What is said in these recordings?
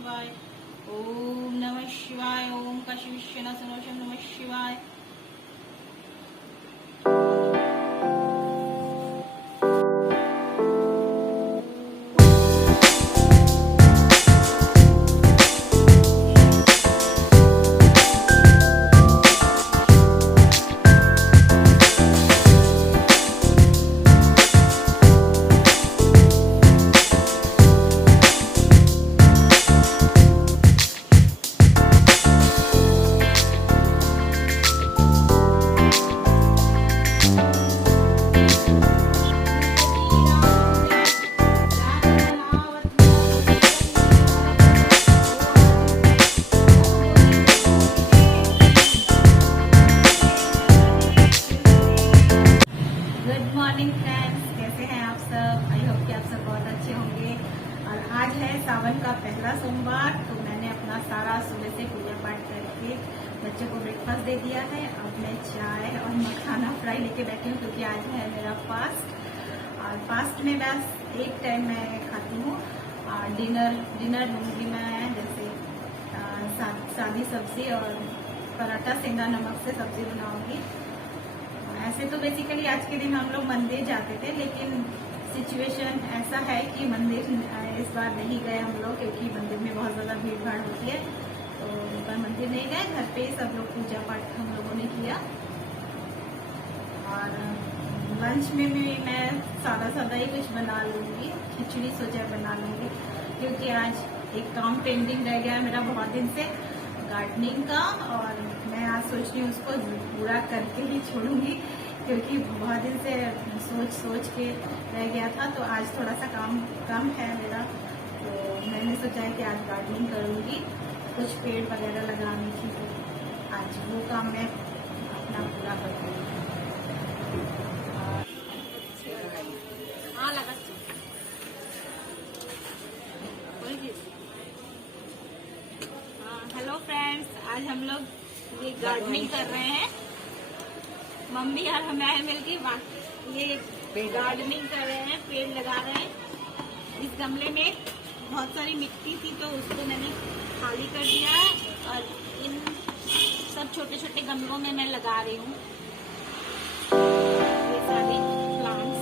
शिवाय। ओम नमः शिवाय। ओम काशी विश्वनाथ नमः शिवाय। गुड मॉर्निंग फ्रेंड्स, कैसे हैं आप सब। आई होप कि आप सब बहुत अच्छे होंगे। और आज है सावन का पहला सोमवार, तो मैंने अपना सारा सुबह से पूजा पाठ करके बच्चों को ब्रेकफास्ट दे दिया है। अब मैं चाय और मखाना फ्राई लेके बैठी हूँ क्योंकि आज है मेरा फास्ट। और फास्ट में बस एक टाइम मैं खाती हूँ। और डिनर लूँगी मैं, जैसे सादी सब्जी और पराठा सेंधा नमक से सब्जी बनाऊंगी। ऐसे तो बेसिकली आज के दिन हम लोग मंदिर जाते थे, लेकिन सिचुएशन ऐसा है कि मंदिर इस बार नहीं गए हम लोग, क्योंकि मंदिर में बहुत ज़्यादा भीड़ भाड़ होती है। तो इस बार मंदिर नहीं गए, घर पे सब लोग पूजा पाठ हम लोगों ने किया। और लंच में भी मैं सादा ही कुछ बना लूँगी, खिचड़ी सोचा बना लूँगी, क्योंकि आज एक काम पेंडिंग रह गया है मेरा बहुत दिन से, गार्डनिंग का। और मैं आज सोच रही हूँ उसको पूरा करके ही छोड़ूंगी, क्योंकि बहुत दिन से सोच के रह गया था। तो आज थोड़ा सा काम कम है मेरा, तो मैंने सोचा है कि आज गार्डनिंग करूँगी, कुछ पेड़ वगैरह लगानी थी, तो आज वो काम मैं अपना पूरा करूँगी। हाँ लगा। हेलो फ्रेंड्स, आज हम लोग ये गार्डनिंग कर रहे हैं। मम्मी और हमें मिलके ये गार्डनिंग कर रहे हैं, पेड़ लगा रहे हैं। इस गमले में बहुत सारी मिट्टी थी, तो उसको मैंने खाली कर दिया है और इन सब छोटे छोटे गमलों में मैं लगा रही हूँ ये सारे प्लांट्स।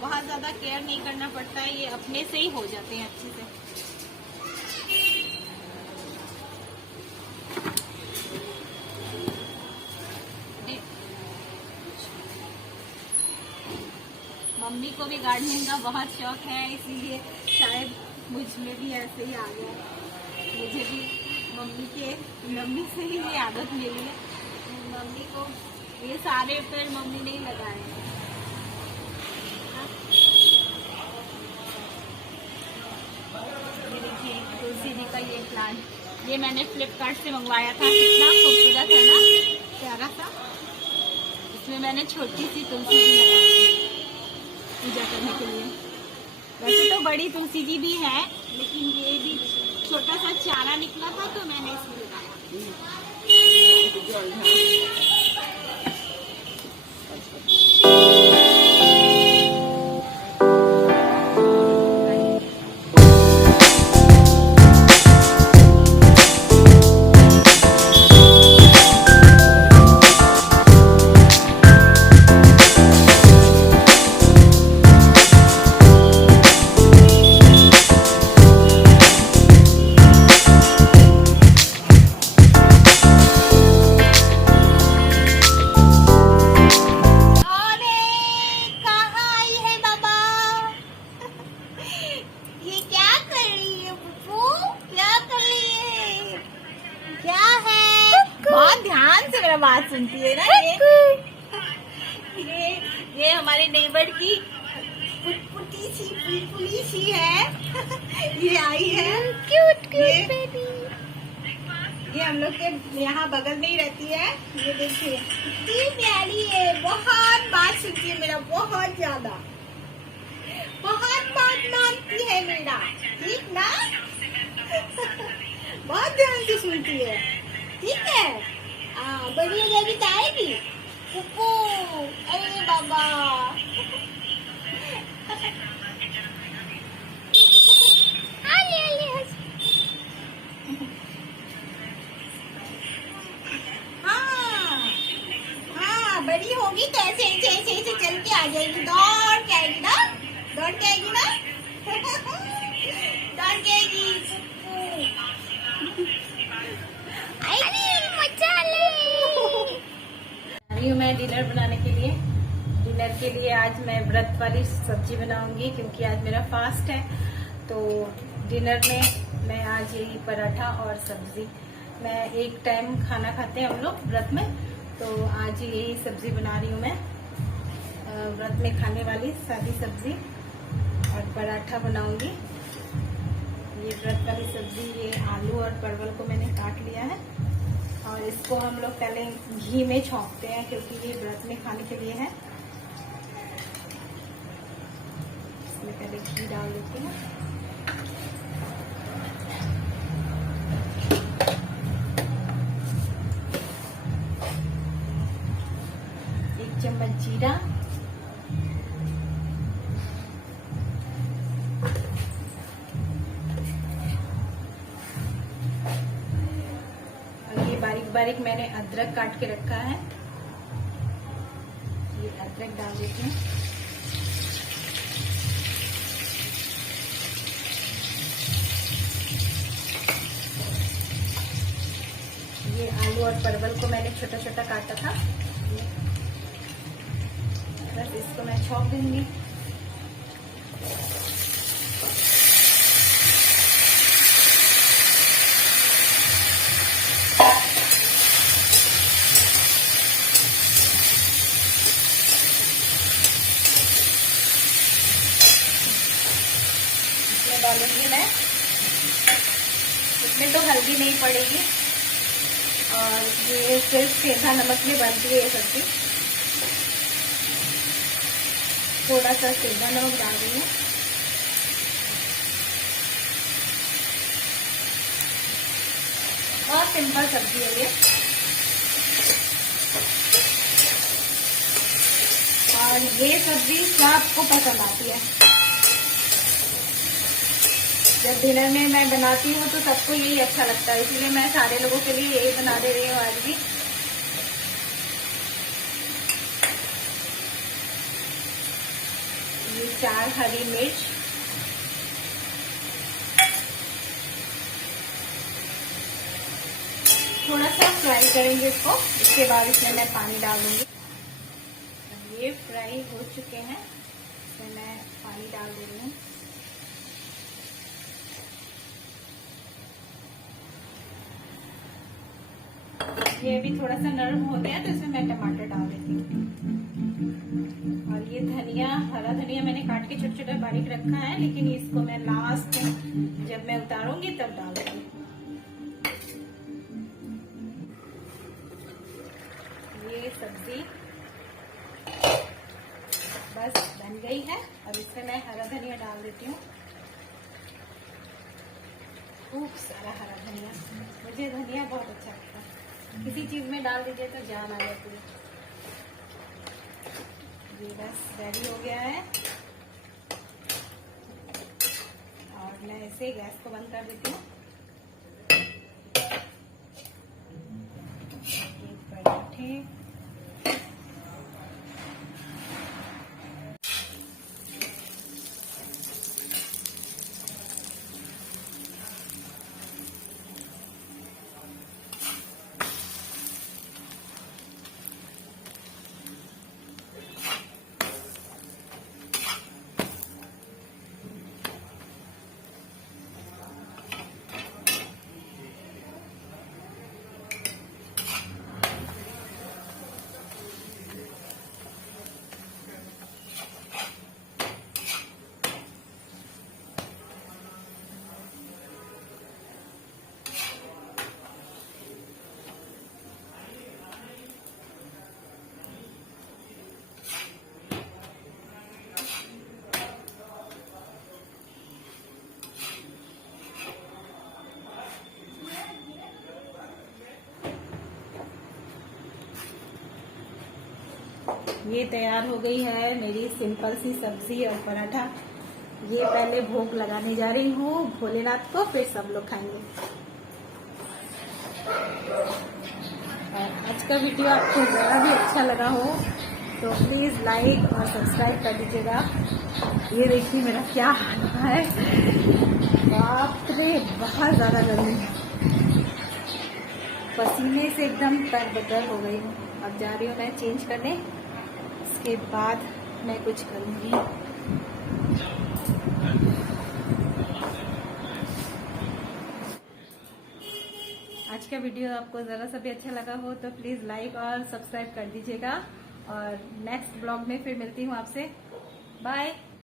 बहुत ज्यादा केयर नहीं करना पड़ता है, ये अपने से ही हो जाते हैं अच्छे से। मम्मी को भी गार्डनिंग का बहुत शौक है, इसीलिए शायद मुझ में भी ऐसे ही आ गया। मुझे भी मम्मी से ही ये आदत मिली है। मम्मी को ये सारे पेड़ मम्मी ने ही लगाए हैं। तुलसी जी का ये प्लांट, ये मैंने फ्लिपकार्ट से मंगवाया था। कितना खूबसूरत है ना, प्यारा सा। इसमें मैंने छोटी सी तुलसी जी लगाई पूजा करने के लिए। वैसे तो बड़ी तुलसी जी भी है, लेकिन ये भी छोटा सा चारा निकला था, तो मैंने इसमें लगाया। ये हमारे नेबर की पुटपुटी सी पुलपुली सी है। ये आई है क्यूट क्यूट बेबी। ये हम लोग के यहाँ बगल में ही रहती है। ये देखिए कितनी प्यारी है, बहुत बात सुनती है मेरा, बहुत ज्यादा, बहुत बात मानती है मेरा, ठीक ना। बहुत ध्यान से सुनती है, ठीक है। बड़ी हो जाएगी तो आएगी कुकू। अरे बाबा बड़ी होगी तो ऐसे ऐसे ऐसे ऐसे चल के आ जाएगी, दौड़ के आएगी ना, दौड़ के आएगी ना, दौड़ के आएगी। मैं डिनर बनाने के लिए, डिनर के लिए आज मैं व्रत वाली सब्जी बनाऊंगी क्योंकि आज मेरा फास्ट है। तो डिनर में मैं आज यही पराठा और सब्जी, मैं एक टाइम खाना खाते हैं हम लोग व्रत में, तो आज यही सब्जी बना रही हूँ मैं, व्रत में खाने वाली सादी सब्जी और पराठा बनाऊंगी। ये व्रत वाली सब्जी, ये आलू और परवल को मैंने काट लिया है और इसको हम लोग पहले घी में छौंकते हैं क्योंकि ये व्रत में खाने के लिए है। इसमें पहले घी डाल देते हैं। चम्मच जीरा, और ये बारीक बारीक मैंने अदरक काट के रखा है, ये अदरक डाल देते हैं। ये आलू और परवल को मैंने छोटा छोटा काटा था, बस इसको मैं छौंक दूंगी। इसमें डालूंगी मैं, इसमें तो हल्दी नहीं पड़ेगी और ये सिर्फ सेंधा नमक में बनती है ये सब्जी। थोड़ा सा सेंधा नमक डाल रही हूँ। और सिंपल सब्जी है ये, और ये सब्जी सबको पसंद आती है। जब डिनर में मैं बनाती हूँ तो सबको यही अच्छा लगता है, इसलिए मैं सारे लोगों के लिए यही बना दे रही हूँ आज भी। ये 4 हरी मिर्च, थोड़ा सा फ्राई करेंगे इसको, इसके बाद इसमें मैं पानी डाल दूंगी। ये फ्राई हो चुके हैं, इसमें मैं पानी डाल दे रही हूँ। ये अभी थोड़ा सा नरम होते हैं तो इसमें मैं टमाटर डाल देती हूँ। और ये धनिया, हरा धनिया मैंने काट के छोटा छोटा बारीक रखा है, लेकिन इसको मैं लास्ट में जब मैं उतारूंगी तब डालूंगी। ये सब्जी बस बन गई है, अब इसमें मैं हरा धनिया डाल देती हूँ, खूब सारा हरा धनिया। मुझे धनिया बहुत अच्छा लगता है, किसी चीज में डाल दीजिए तो जान आ जाती है। ये बस रेडी हो गया है और मैं ऐसे गैस को बंद कर देती हूँ। पराठे ये तैयार हो गई है मेरी सिंपल सी सब्जी और पराठा। ये पहले भोग लगाने जा रही हूँ भोलेनाथ को, फिर सब लोग खाएंगे। और आज का वीडियो आपको ज़रा भी अच्छा लगा हो तो प्लीज़ लाइक और सब्सक्राइब कर दीजिएगा। ये देखिए मेरा क्या हाल है, बाप रे बहुत ज़्यादा गर्मी है, पसीने से एकदम तर-बतर हो गई हूँ। अब जा रही हूँ मैं चेंज करने, उसके बाद मैं कुछ करूँगी। आज का वीडियो आपको ज़रा सा भी अच्छा लगा हो तो प्लीज़ लाइक और सब्सक्राइब कर दीजिएगा। और नेक्स्ट ब्लॉग में फिर मिलती हूँ आपसे। बाय।